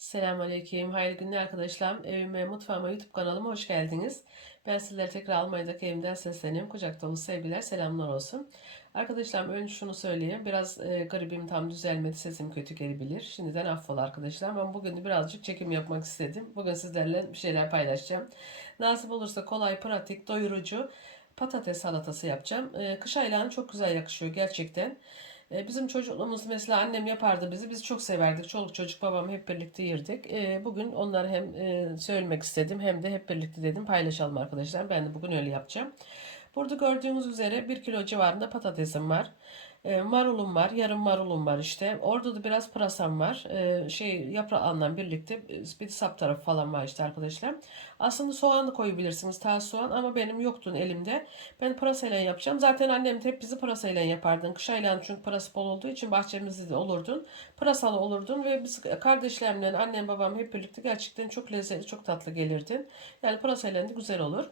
Selamünaleyküm. Hayırlı günler arkadaşlar. Evime, mutfağıma, YouTube kanalıma hoş geldiniz. Ben sizlere tekrar Almanya'daki evimden sesleniyorum. Kucak dolu sevgiler, selamlar olsun. Arkadaşlar önce şunu söyleyeyim. Biraz e, gribim tam düzelmedi. Sesim kötü gelebilir. Şimdiden affola arkadaşlar. Ama bugün birazcık çekim yapmak istedim. Bugün sizlerle bir şeyler paylaşacağım. Nasip olursa kolay, pratik, doyurucu patates salatası yapacağım. E, kış aylarına çok güzel yakışıyor gerçekten. E, Bizim çocukluğumuz mesela annem yapardı bizi. Biz çok severdik. Çoluk çocuk babam hep birlikte yerdik. E, Bugün onları hem e, söylemek istedim hem de hep birlikte dedim paylaşalım arkadaşlar. Ben de bugün öyle yapacağım. Burada gördüğünüz üzere 1 kilo civarında patatesim var. E, marulum var, yarım marulum var işte. Orada da biraz pırasam var. E, şey yaprağından birlikte bir sap tarafı falan var işte arkadaşlar. Aslında soğan da koyabilirsiniz, taze soğan ama benim yoktu elimde. Ben pırasayla yapacağım. Zaten annem hep bizi pırasayla yapardın. Kış aylarında çünkü pırası bol olduğu için bahçemizde de olurdun. Pırasalı olurdun ve biz kardeşlerimle annem babam hep birlikte gerçekten çok lezzetli, çok tatlı gelirdin. Yani pırasayla da güzel olur.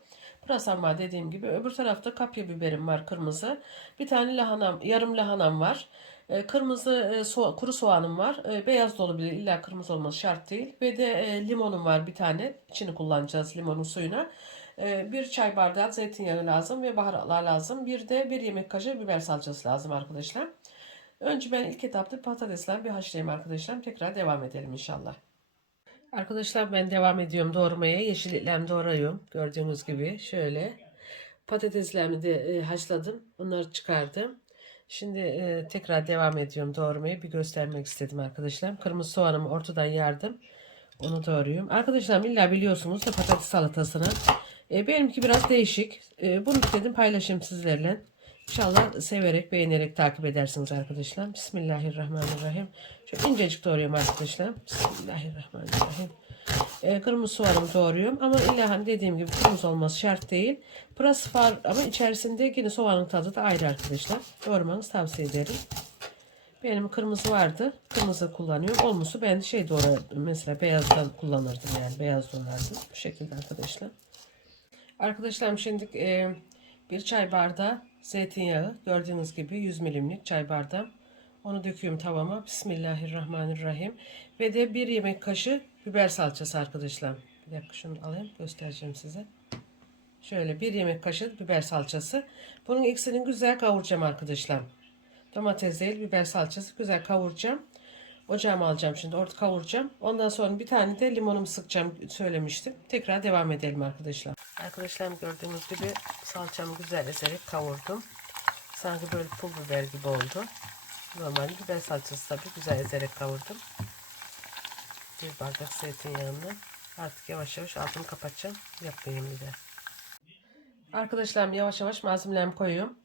Pırasam var dediğim gibi. Öbür tarafta kapya biberim var kırmızı. Bir tane lahanam, yarım lahanam var. E, Kırmızı e, kuru soğanım var. E, Beyaz da olabilir. İlla kırmızı olması şart değil. Ve de e, limonum var bir tane. İçini kullanacağız limonun suyuna. E, Bir çay bardağı zeytinyağı lazım ve baharatlar lazım. Bir de bir yemek kaşığı biber salçası lazım arkadaşlar. Önce ben ilk etapta patatesler bir haşlayayım arkadaşlar. Tekrar devam edelim inşallah. Arkadaşlar ben devam ediyorum doğramaya. Yeşilliklerimi doğruyorum. Gördüğünüz gibi şöyle. Patateslerimi de e, haşladım. Onları çıkardım. Şimdi e, tekrar devam ediyorum doğramaya. Bir göstermek istedim arkadaşlar. Kırmızı soğanımı ortadan yardım. Onu doğruyorum. Arkadaşlar illa biliyorsunuz da patates salatasını. E, benimki biraz değişik. E, bunu istedim paylaşayım sizlerle. İnşallah severek, beğenerek takip edersiniz arkadaşlar. Bismillahirrahmanirrahim. Şöyle incecik doğruyorum arkadaşlar. Bismillahirrahmanirrahim. E, kırmızı soğanımı doğruyorum. Ama illa hani dediğim gibi kırmızı olması şart değil. Pırası var ama içerisinde yine soğanın tadı da ayrı arkadaşlar. Doğramanızı tavsiye ederim. Benim kırmızı vardı. Kırmızı kullanıyorum. Olmuşsa ben şey doğrardım. Mesela beyazdan kullanırdım yani. Beyaz doğrardım. Bu şekilde arkadaşlar. Arkadaşlarım şimdi e, bir çay bardağı zeytinyağı. Gördüğünüz gibi 100 milimlik çay bardağı. Onu döküyorum tavama. Bismillahirrahmanirrahim. Ve de bir yemek kaşığı biber salçası arkadaşlar. Bir dakika şunu alayım göstereceğim size. Şöyle bir yemek kaşığı biber salçası. Bunun ikisini güzel kavuracağım arkadaşlar. Domates değil biber salçası güzel kavuracağım. Ocağıma alacağım şimdi orada kavuracağım. Ondan sonra bir tane de limonumu sıkacağım söylemiştim. Tekrar devam edelim arkadaşlar. Arkadaşlar gördüğünüz gibi salçamı güzel ezerek kavurdum. Sanki böyle pul biber gibi oldu. Normal biber salçası tabii güzel ezerek kavurdum. Bir bardak zeytinyağını artık yavaş yavaş altını kapatacağım. Yapmayayım bir de. Arkadaşlarım yavaş yavaş malzemelerimi koyuyorum.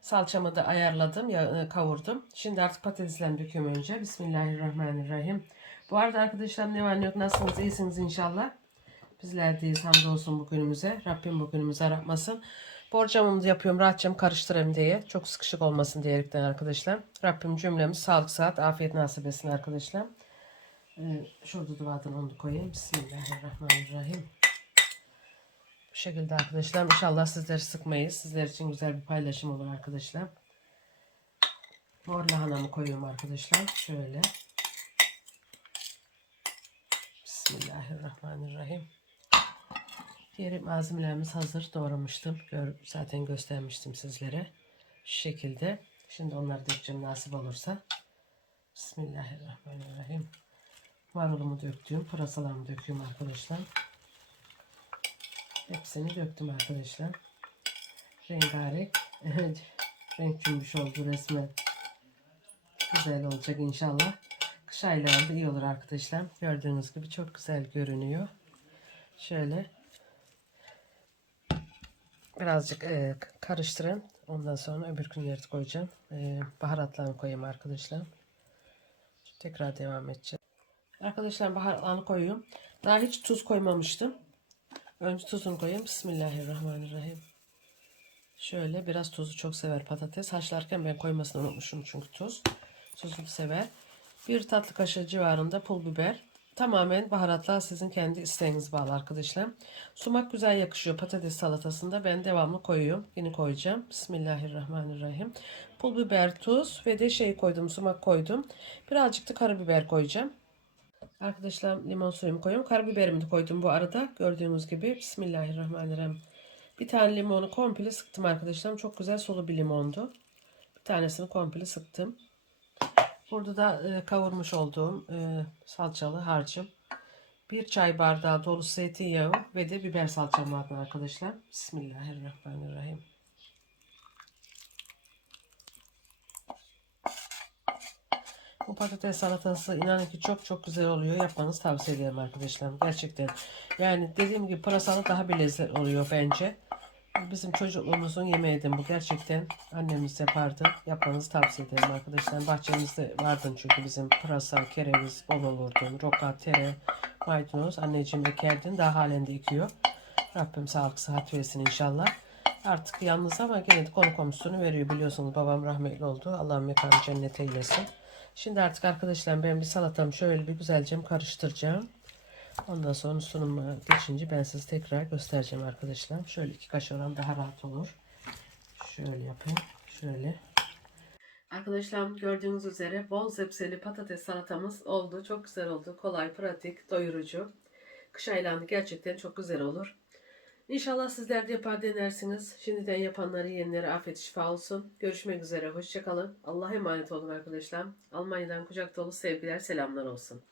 Salçamı da ayarladım, ya, kavurdum. Şimdi artık patateslerimi döküyorum önce. Bismillahirrahmanirrahim. Bu arada arkadaşlar ne var ne yok nasılsınız iyisiniz inşallah. Bizler deyiz hamdolsun bugünümüze. Rabbim bugünümüzü aratmasın. Borcamımı yapıyorum rahatçam karıştırayım diye. Çok sıkışık olmasın diyerekten arkadaşlar. Rabbim cümlemiz sağlık saat afiyet nasip etsin arkadaşlar. Ee, şurada duvardan onu koyayım. Bismillahirrahmanirrahim. Bu şekilde arkadaşlar. İnşallah sizleri sıkmayız. Sizler için güzel bir paylaşım olur arkadaşlar. Mor lahanamı koyuyorum arkadaşlar. Şöyle. Bismillahirrahmanirrahim. Diğer malzemelerimiz hazır. Doğramıştım. Gör, zaten göstermiştim sizlere. Şu şekilde. Şimdi onları dökeceğim nasip olursa. Bismillahirrahmanirrahim. Marulumu döktüm. Pırasalarımı döküyorum arkadaşlar. Hepsini döktüm arkadaşlar. Rengarenk. Renk cümbüş oldu resmen. Güzel olacak inşallah. Kış aylarında iyi olur arkadaşlar. Gördüğünüz gibi çok güzel görünüyor. Şöyle birazcık e, karıştırın. Ondan sonra öbür günleri koyacağım. E, baharatlarını koyayım arkadaşlar. Tekrar devam edeceğim. Arkadaşlar baharatlarını koyuyorum. Daha hiç tuz koymamıştım. Önce tuzunu koyayım. Bismillahirrahmanirrahim. Şöyle biraz tuzu çok sever patates. Haşlarken ben koymasını unutmuşum çünkü tuz. Tuzunu sever. Bir tatlı kaşığı civarında pul biber. Tamamen baharatlar sizin kendi isteğiniz bağlı arkadaşlar. Sumak güzel yakışıyor patates salatasında. Ben devamlı koyuyorum. Yine koyacağım. Bismillahirrahmanirrahim. Pul biber, tuz ve de şey koydum. Sumak koydum. Birazcık da karabiber koyacağım. Arkadaşlar limon suyumu koyuyorum. Karabiberimi de koydum bu arada. Gördüğünüz gibi. Bismillahirrahmanirrahim. Bir tane limonu komple sıktım arkadaşlar. Çok güzel sulu bir limondu. Bir tanesini komple sıktım. Burada da e, kavurmuş olduğum e, salçalı harcım. Bir çay bardağı dolu zeytinyağı ve de biber salçam vardı arkadaşlar. Bismillahirrahmanirrahim. Bu patates salatası inanın ki çok çok güzel oluyor. Yapmanızı tavsiye ederim arkadaşlar. Gerçekten. Yani dediğim gibi pırasalı daha bir lezzet oluyor bence. Bizim çocukluğumuzun yemeğiydi bu. Gerçekten annemiz yapardı. Yapmanızı tavsiye ederim arkadaşlar. Bahçemizde vardı çünkü bizim pırasa, kereviz bol olurdu. Roka, tere, maydanoz. Anneciğim ekerdin. Daha halen de ekiyor. Rabbim sağlık sıhhat versin inşallah. Artık yalnız ama gene de konu komşusunu veriyor. Biliyorsunuz babam rahmetli oldu. Allah'ım mekanı cennet eylesin. Şimdi artık arkadaşlar ben bir salatamı şöyle bir güzelce karıştıracağım. Ondan sonra sunuma geçince ben size tekrar göstereceğim arkadaşlar. Şöyle iki kaşık oran daha rahat olur. Şöyle yapayım. Şöyle. Arkadaşlar gördüğünüz üzere bol zepseli patates salatamız oldu. Çok güzel oldu. Kolay, pratik, doyurucu. Kış aylarında gerçekten çok güzel olur. İnşallah sizler de yapar denersiniz. Şimdiden yapanları yiyenlere afiyet şifa olsun. Görüşmek üzere. Hoşçakalın. Allah'a emanet olun arkadaşlar. Almanya'dan kucak dolu sevgiler, selamlar olsun.